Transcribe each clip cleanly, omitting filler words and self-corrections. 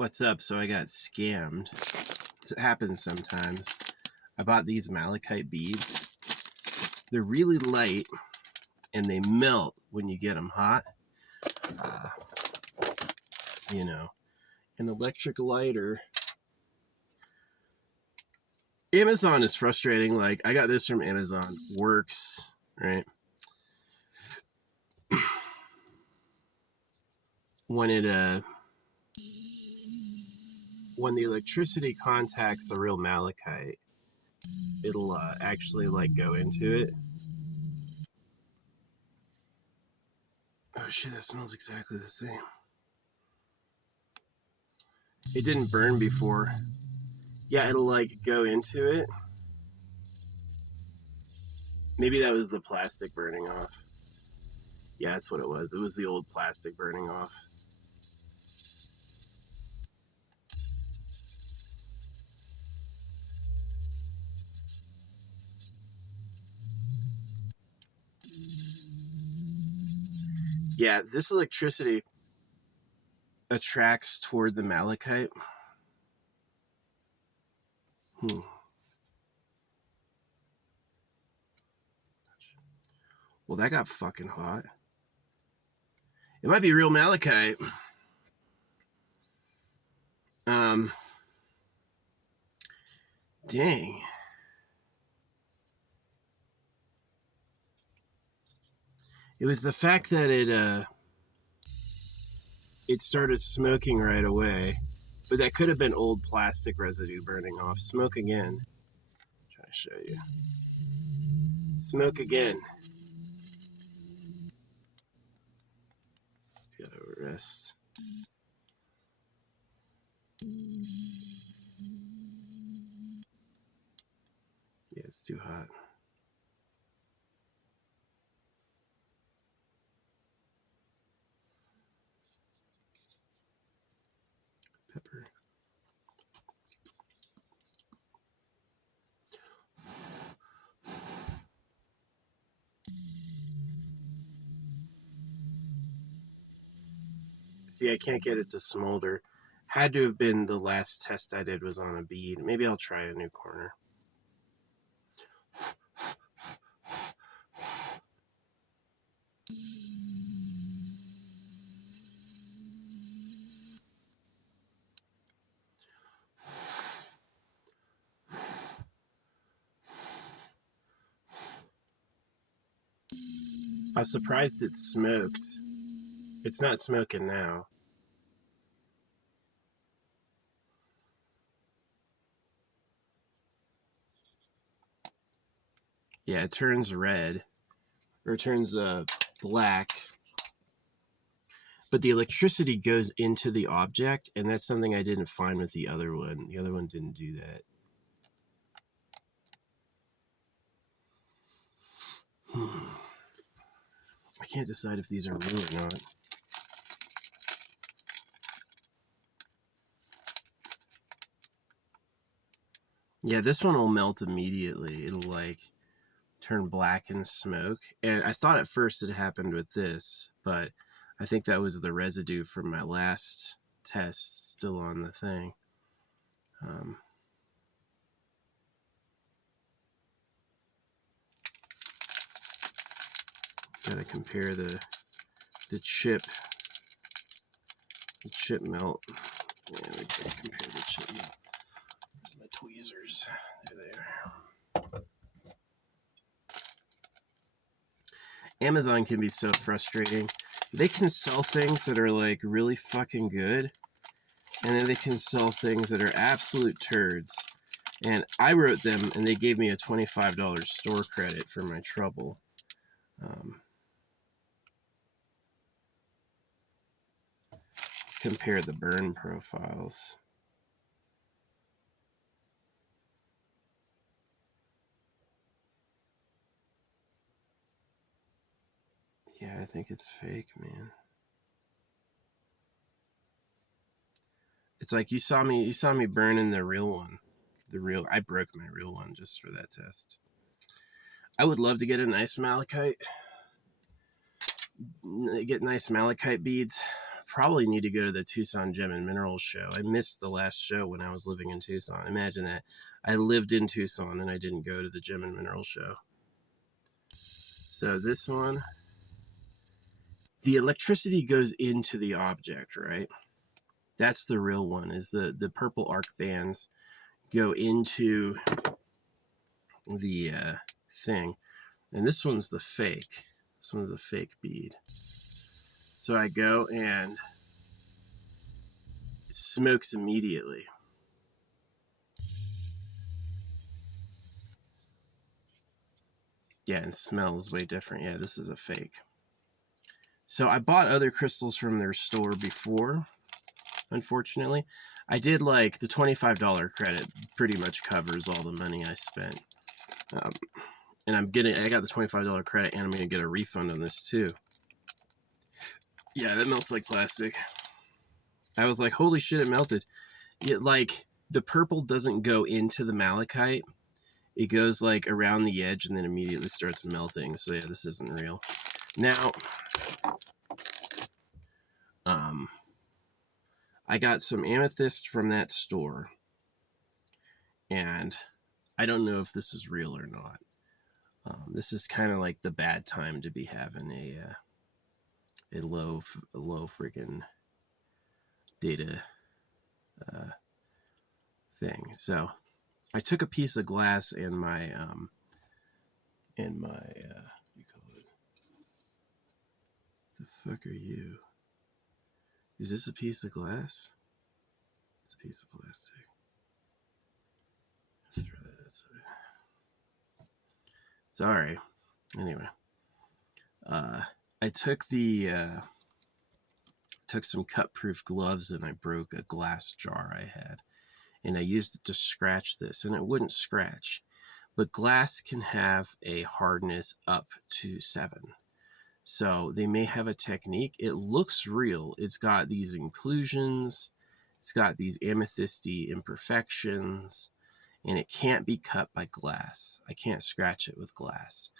What's up? So I got scammed. It happens sometimes. I bought these malachite beads. They're really light and they melt when you get them hot. You know, an electric lighter. Amazon is frustrating. Like, I got this from Amazon. Works, right? When the electricity contacts a real malachite, it'll actually like go into it. Oh shit, that smells exactly the same. It didn't burn before. Yeah, it'll like go into it. Maybe that was the plastic burning off. Yeah, that's what it was. It was the old plastic burning off. Yeah, this electricity attracts toward the malachite. Well, that got fucking hot. It might be real malachite. Dang. It was the fact that it started smoking right away. But that could have been old plastic residue burning off. Smoke again. Try to show you. Smoke again. It's gotta rest. Yeah, it's too hot. Pepper. See, I can't get it to smolder. Had to have been the last test I did was on a bead. Maybe I'll try a new corner. I was surprised it smoked. It's not smoking now. Yeah, it turns red. Or it turns black. But the electricity goes into the object, and that's something I didn't find with the other one. The other one didn't do that. I can't decide if these are real or not. Yeah, this one will melt immediately. It'll like turn black and smoke. And I thought at first it happened with this, but I think that was the residue from my last test still on the thing. Gotta compare the chip melt. Yeah, we gotta compare the chip melt. There's my tweezers. There they are. Amazon can be so frustrating. They can sell things that are like really fucking good, and then they can sell things that are absolute turds. And I wrote them, and they gave me a $25 store credit for my trouble. Let's compare the burn profiles. Yeah, I think it's fake, man. It's like you saw me burning the real one. I broke my real one just for that test. I would love to get a nice malachite. Get nice malachite beads, probably need to go to the Tucson Gem and Minerals show. I missed the last show when I was living in Tucson. Imagine that. I lived in Tucson and I didn't go to the Gem and Minerals show. So this one, the electricity goes into the object, right? That's the real one, is the purple arc bands go into the thing. And this one's the fake. This one's a fake bead. So I go and it smokes immediately. Yeah, and smells way different. Yeah, this is a fake. So I bought other crystals from their store before, unfortunately. I did like the $25 credit pretty much covers all the money I spent. And I got the $25 credit and I'm going to get a refund on this too. Yeah, that melts like plastic. I was like, holy shit, it melted. Like, the purple doesn't go into the malachite. It goes like around the edge and then immediately starts melting. So yeah, this isn't real. Now, I got some amethyst from that store. And I don't know if this is real or not. This is kind of like the bad time to be having a low freaking data thing. So I took a piece of glass in my what do you call it? The fuck are you? Is this a piece of glass? It's a piece of plastic. Throw that outside. Sorry. Anyway, I took took some cut-proof gloves and I broke a glass jar I had, and I used it to scratch this, and it wouldn't scratch. But glass can have a hardness up to 7. So they may have a technique. It looks real. It's got these inclusions. It's got these amethysty imperfections. And it can't be cut by glass. I can't scratch it with glass.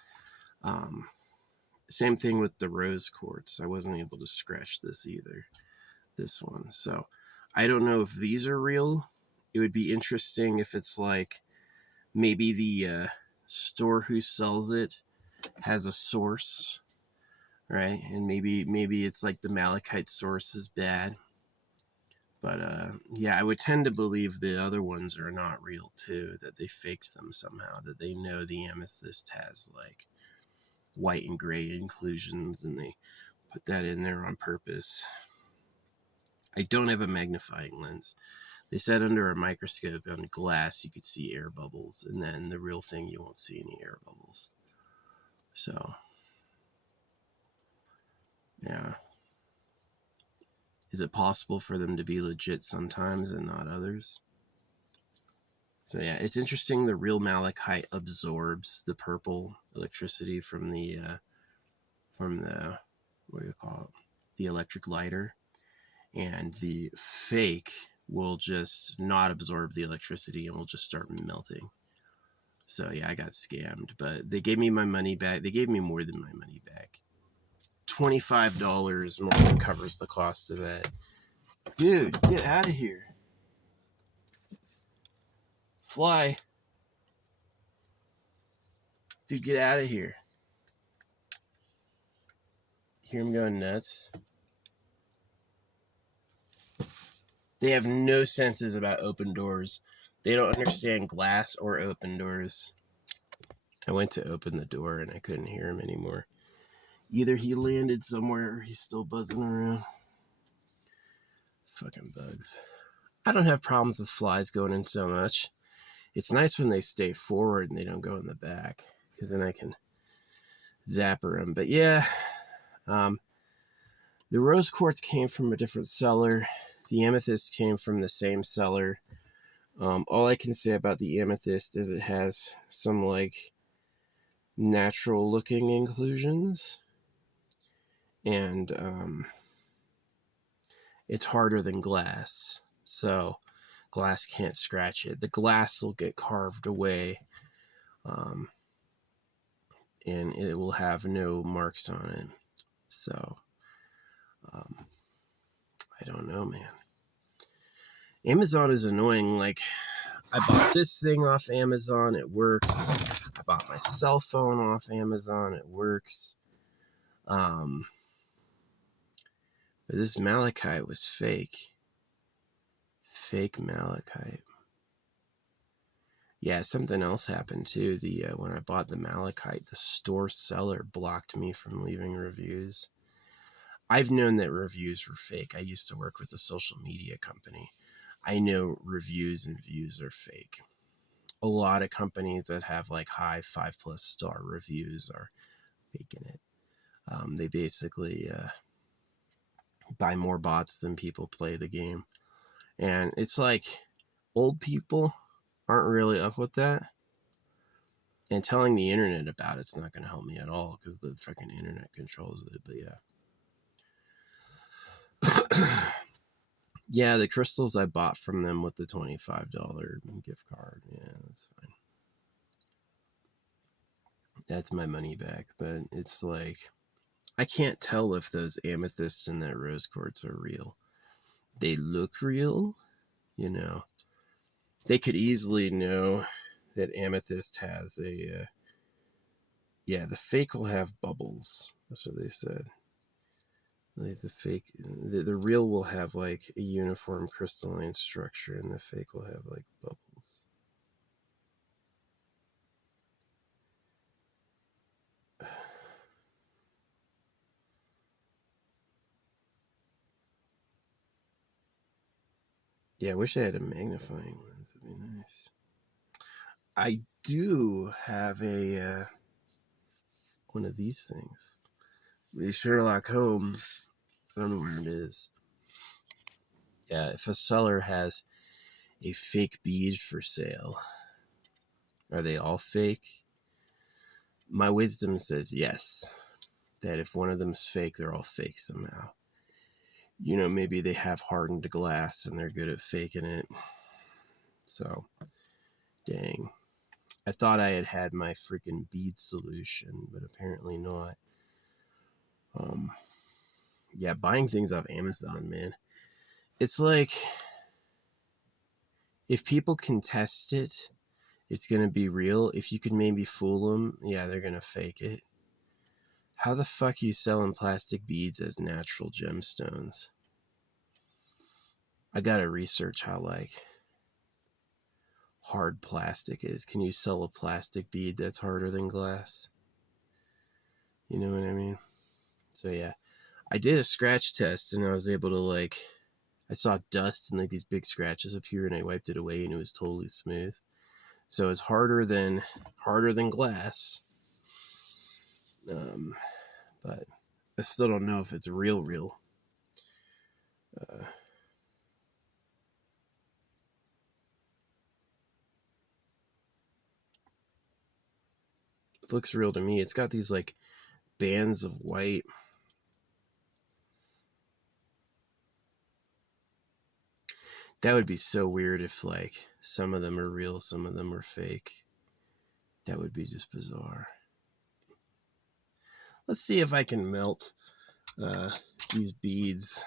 Same thing with the rose quartz. I wasn't able to scratch this either. This one. So I don't know if these are real. It would be interesting if it's like maybe the store who sells it has a source, right? And maybe it's like the malachite source is bad. But yeah, I would tend to believe the other ones are not real too, that they faked them somehow, that they know the amethyst has like white and gray inclusions and they put that in there on purpose. I don't have a magnifying lens. They said under a microscope on glass you could see air bubbles, and then the real thing you won't see any air bubbles. So, yeah. Is it possible for them to be legit sometimes and not others? So yeah, it's interesting. The real malachite absorbs the purple electricity from the what do you call it? The electric lighter, and the fake will just not absorb the electricity and will just start melting. So yeah, I got scammed, but they gave me my money back. They gave me more than my money back. $25 more than covers the cost of that. Dude, get out of here. Fly. Dude, get out of here. Hear him going nuts? They have no senses about open doors. They don't understand glass or open doors. I went to open the door and I couldn't hear him anymore. Either he landed somewhere or he's still buzzing around. Fucking bugs. I don't have problems with flies going in so much. It's nice when they stay forward and they don't go in the back, because then I can zapper them. But yeah, the rose quartz came from a different seller. The amethyst came from the same seller. All I can say about the amethyst is it has some like natural looking inclusions, and it's harder than glass, so glass can't scratch it. The glass will get carved away, and it will have no marks on it. So I don't know, man. Amazon is annoying. Like, I bought this thing off Amazon, it works. I bought my cell phone off Amazon, it works. But this malachite was fake. Fake malachite. Yeah, something else happened too. When I bought the malachite, the store seller blocked me from leaving reviews. I've known that reviews were fake. I used to work with a social media company. I know reviews and views are fake. A lot of companies that have like high 5+ star reviews are faking it. They basically buy more bots than people play the game. And it's like old people aren't really up with that. And telling the internet about it's not going to help me at all because the freaking internet controls it. But yeah. Yeah, the crystals I bought from them with the $25 gift card. Yeah, that's fine. That's my money back. But it's like, I can't tell if those amethysts and that rose quartz are real. They look real, you know. They could easily know that amethyst has a, yeah, the fake will have bubbles. That's what they said. Like the fake, the real will have like a uniform crystalline structure, and the fake will have like bubbles. Yeah, I wish I had a magnifying lens. It'd be nice. I do have a one of these things. The Sherlock Holmes. I don't know where it is. Yeah, if a seller has a fake bead for sale, are they all fake? My wisdom says yes. That if one of them's fake, they're all fake somehow. You know, maybe they have hardened glass and they're good at faking it. So, dang. I thought I had my freaking bead solution, but apparently not. Yeah, buying things off Amazon, man. It's like, if people can test it, it's going to be real. If you can maybe fool them, yeah, they're going to fake it. How the fuck are you selling plastic beads as natural gemstones? I gotta research how, like, hard plastic is. Can you sell a plastic bead that's harder than glass? You know what I mean? So yeah, I did a scratch test and I was able to, like, I saw dust and like these big scratches appear and I wiped it away and it was totally smooth. So it's harder than glass. But I still don't know if it's real. It looks real to me. It's got these like bands of white. That would be so weird if like some of them are real, some of them are fake. That would be just bizarre. Let's see if I can melt these beads.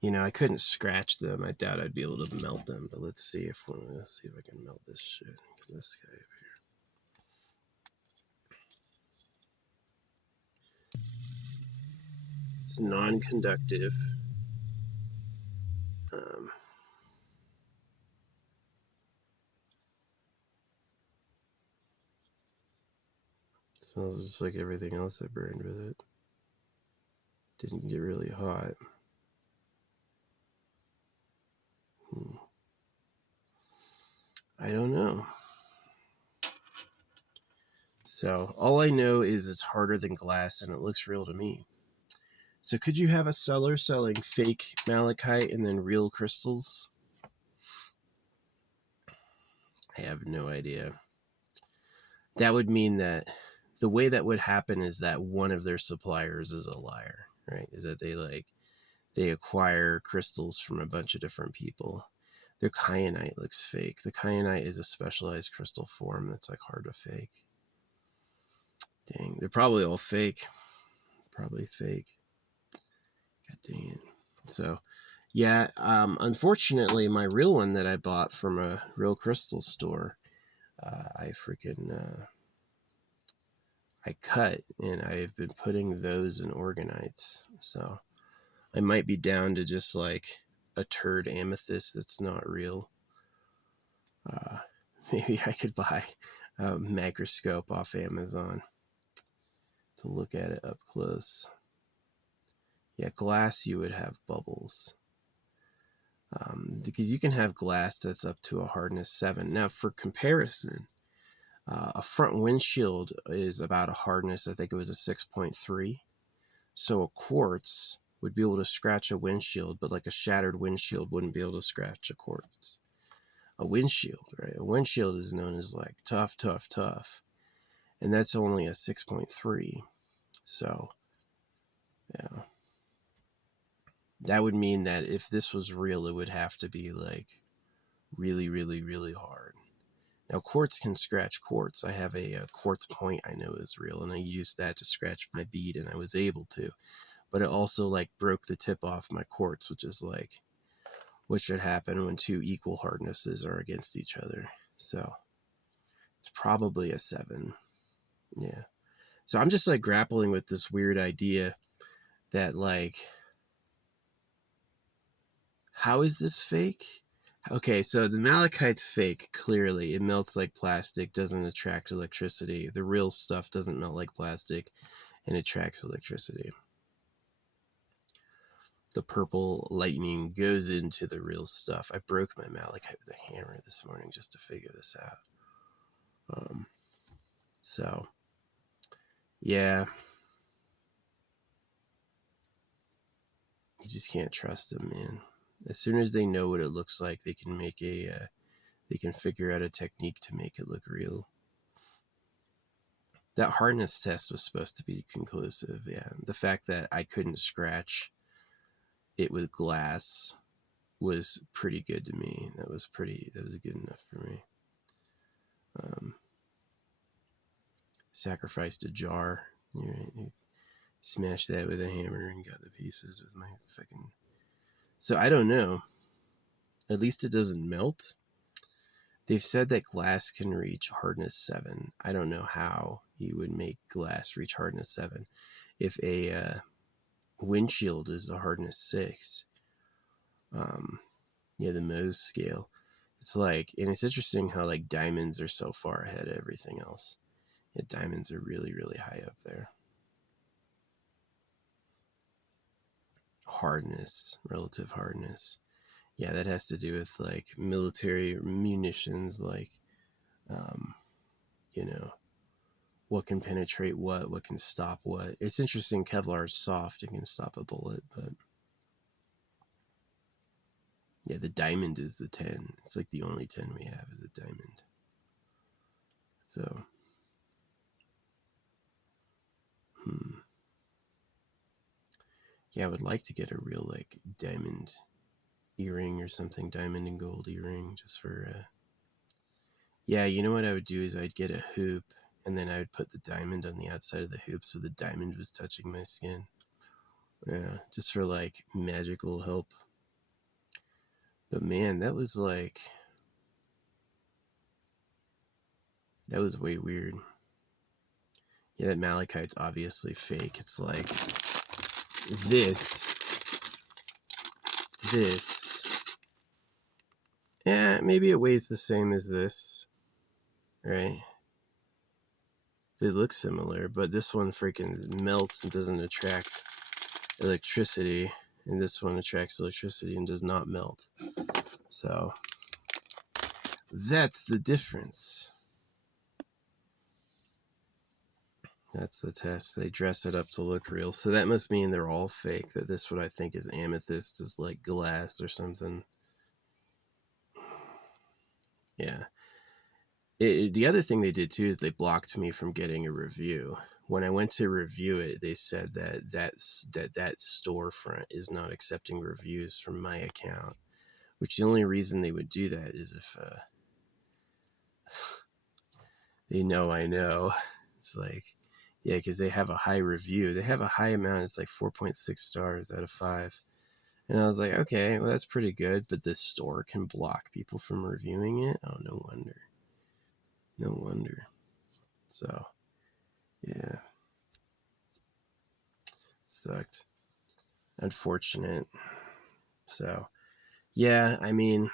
You know, I couldn't scratch them. I doubt I'd be able to melt them, but let's see if I can melt this shit. This guy up here. It's non-conductive. Smells just like everything else I burned with it. Didn't get really hot. I don't know. So all I know is it's harder than glass and it looks real to me. So could you have a seller selling fake malachite and then real crystals? I have no idea. That would mean that the way that would happen is that one of their suppliers is a liar, right? Is that they acquire crystals from a bunch of different people. Their kyanite looks fake. The kyanite is a specialized crystal form that's like hard to fake. Dang, they're probably all fake. Probably fake. God dang it. So, yeah, unfortunately, my real one that I bought from a real crystal store, I cut, and I've been putting those in organites. So I might be down to just like a turd amethyst that's not real. Uh, maybe I could buy a microscope off Amazon to look at it up close. Yeah, glass, you would have bubbles. Because you can have glass that's up to a hardness 7. Now, for comparison, a front windshield is about a hardness, I think it was a 6.3. So a quartz would be able to scratch a windshield, but like a shattered windshield wouldn't be able to scratch a quartz. A windshield, right? A windshield is known as like tough, tough, tough. And that's only a 6.3. So, yeah. That would mean that if this was real, it would have to be like really, really, really hard. Now, quartz can scratch quartz. I have a quartz point I know is real, and I used that to scratch my bead, and I was able to. But it also like broke the tip off my quartz, which is like what should happen when two equal hardnesses are against each other. So it's probably a 7. Yeah. So I'm just like grappling with this weird idea that like, how is this fake? Okay, so the malachite's fake, clearly. It melts like plastic, doesn't attract electricity. The real stuff doesn't melt like plastic and attracts electricity. The purple lightning goes into the real stuff. I broke my malachite with a hammer this morning just to figure this out. So, yeah. You just can't trust them, man. As soon as they know what it looks like, they can make they can figure out a technique to make it look real. That hardness test was supposed to be conclusive, yeah. The fact that I couldn't scratch it with glass was pretty good to me. That was good enough for me. Sacrificed a jar. You smashed that with a hammer and got the pieces with my fucking... So I don't know. At least it doesn't melt. They've said that glass can reach hardness 7. I don't know how you would make glass reach hardness 7. If a windshield is a hardness 6, yeah, the Mohs scale. It's like, and it's interesting how like diamonds are so far ahead of everything else. Yeah, diamonds are really, really high up there. Hardness, relative hardness. Yeah, that has to do with like military munitions, like, you know, what can penetrate what can stop what. It's interesting, Kevlar is soft, it can stop a bullet, but yeah, the diamond is the 10. It's like the only 10 we have is a diamond. So, yeah, I would like to get a real like diamond earring or something, diamond and gold earring, just for yeah, you know what I would do is I'd get a hoop, and then I would put the diamond on the outside of the hoop so the diamond was touching my skin. Yeah, just for like magical help. But man, that was way weird. Yeah, that malachite's obviously fake. It's like this. Yeah, maybe it weighs the same as this, right? They look similar, but this one freaking melts and doesn't attract electricity, and this one attracts electricity and does not melt. So that's the difference. That's the test. They dress it up to look real. So that must mean they're all fake. That this, what I think is amethyst, is like glass or something. Yeah. The other thing they did too is they blocked me from getting a review. When I went to review it, they said that storefront is not accepting reviews from my account. Which the only reason they would do that is if they know I know. It's like, Yeah, because they have a high review. They have a high amount. It's like 4.6 stars out of 5. And I was like, okay, well, that's pretty good. But this store can block people from reviewing it? Oh, no wonder. No wonder. So, yeah. Sucked. Unfortunate. So, yeah, I mean,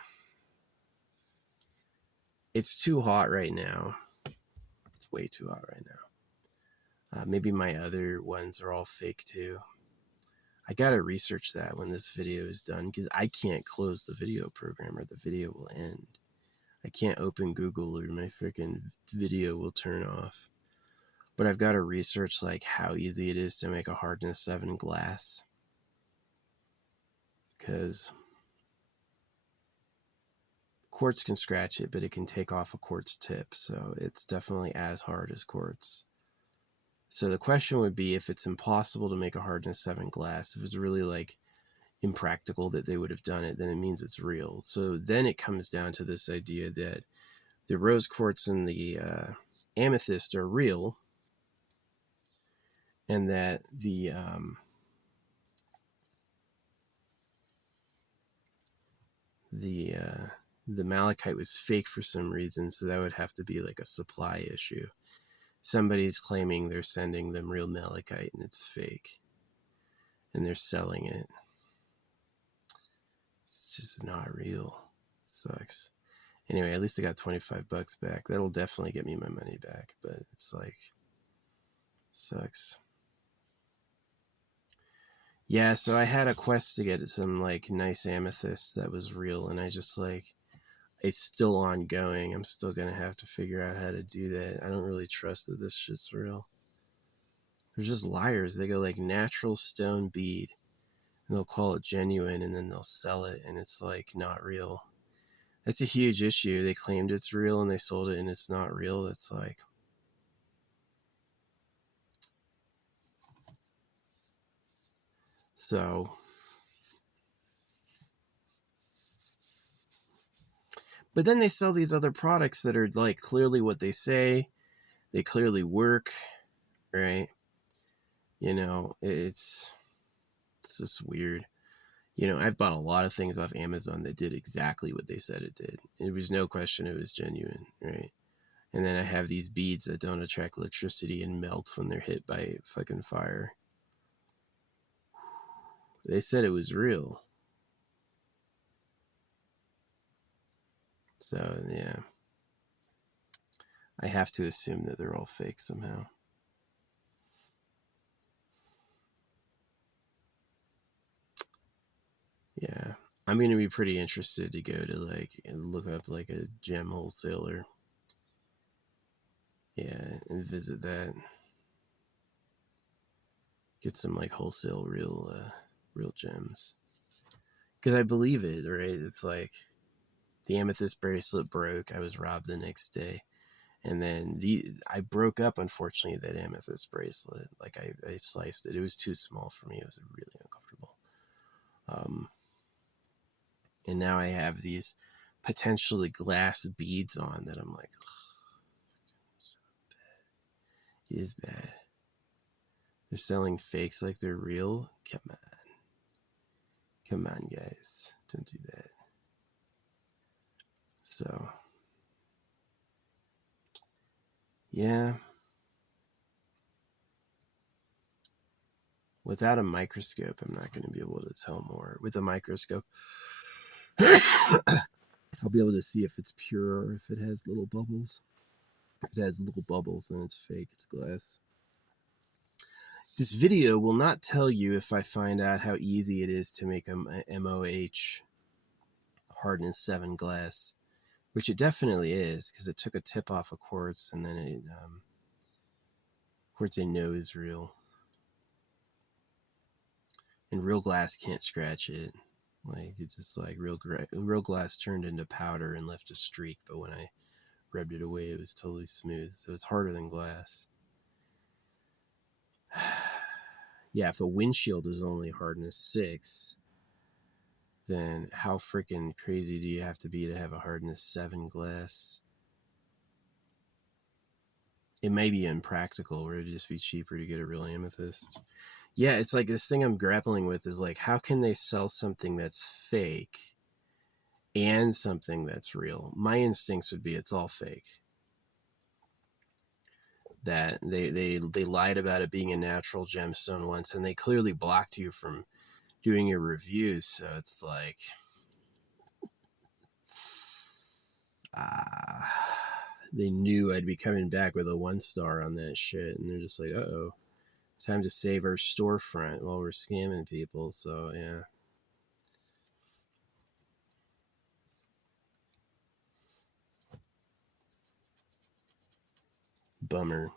it's too hot right now. It's way too hot right now. Maybe my other ones are all fake too. I gotta research that when this video is done, because I can't close the video program or the video will end. I can't open Google or my freaking video will turn off. But I've got to research like how easy it is to make a hardness 7 glass, because quartz can scratch it, but it can take off a quartz tip, so it's definitely as hard as quartz. So the question would be, if it's impossible to make a hardness 7 glass, if it's really like impractical that they would have done it, then it means it's real. So then it comes down to this idea that the rose quartz and the amethyst are real, and that the malachite was fake for some reason, so that would have to be like a supply issue. Somebody's claiming they're sending them real malachite and it's fake, and they're selling it. It's just not real. Sucks. Anyway, at least I got $25 back. That'll definitely get me my money back, but it's like, sucks. Yeah, so I had a quest to get some like nice amethyst that was real, and I just like, it's still ongoing. I'm still gonna have to figure out how to do that. I don't really trust that this shit's real. They're just liars. They go like natural stone bead, and they'll call it genuine, and then they'll sell it, and it's like not real. That's a huge issue. They claimed it's real and they sold it and it's not real. That's like, so but then they sell these other products that are like clearly what they say. They clearly work, right? You know, it's just weird. You know, I've bought a lot of things off Amazon that did exactly what they said it did. It was no question it was genuine, right? And then I have these beads that don't attract electricity and melt when they're hit by fucking fire. They said it was real. So, yeah. I have to assume that they're all fake somehow. Yeah. I'm going to be pretty interested to go to like and look up like a gem wholesaler. Yeah, and visit that. Get some like wholesale real gems. Because I believe it, right? It's like the amethyst bracelet broke. I was robbed the next day. And then I broke up, unfortunately, that amethyst bracelet. Like I sliced it. It was too small for me. It was really uncomfortable. And now I have these potentially glass beads on that I'm like, oh, it's bad. It is bad. They're selling fakes like they're real. Come on, guys, don't do that. So, yeah. Without a microscope, I'm not going to be able to tell more. With a microscope, I'll be able to see if it's pure or if it has little bubbles. If it has little bubbles, then it's fake. It's glass. This video will not tell you if I find out how easy it is to make a MOH hardness 7 glass, which it definitely is, because it took a tip off of quartz, and then it quartz I know is real, and real glass can't scratch it. Like it just like real glass turned into powder and left a streak, but when I rubbed it away, it was totally smooth. So it's harder than glass. Yeah, if a windshield is only hardness 6, then how freaking crazy do you have to be to have a hardness 7 glass? it may be impractical, or it'd just be cheaper to get a real amethyst. Yeah, it's like this thing I'm grappling with is like, how can they sell something that's fake and something that's real? My instincts would be it's all fake. That they lied about it being a natural gemstone once, and they clearly blocked you from doing your reviews. So it's like, they knew I'd be coming back with a 1-star on that shit, and they're just like, uh-oh, time to save our storefront while we're scamming people. So yeah, bummer.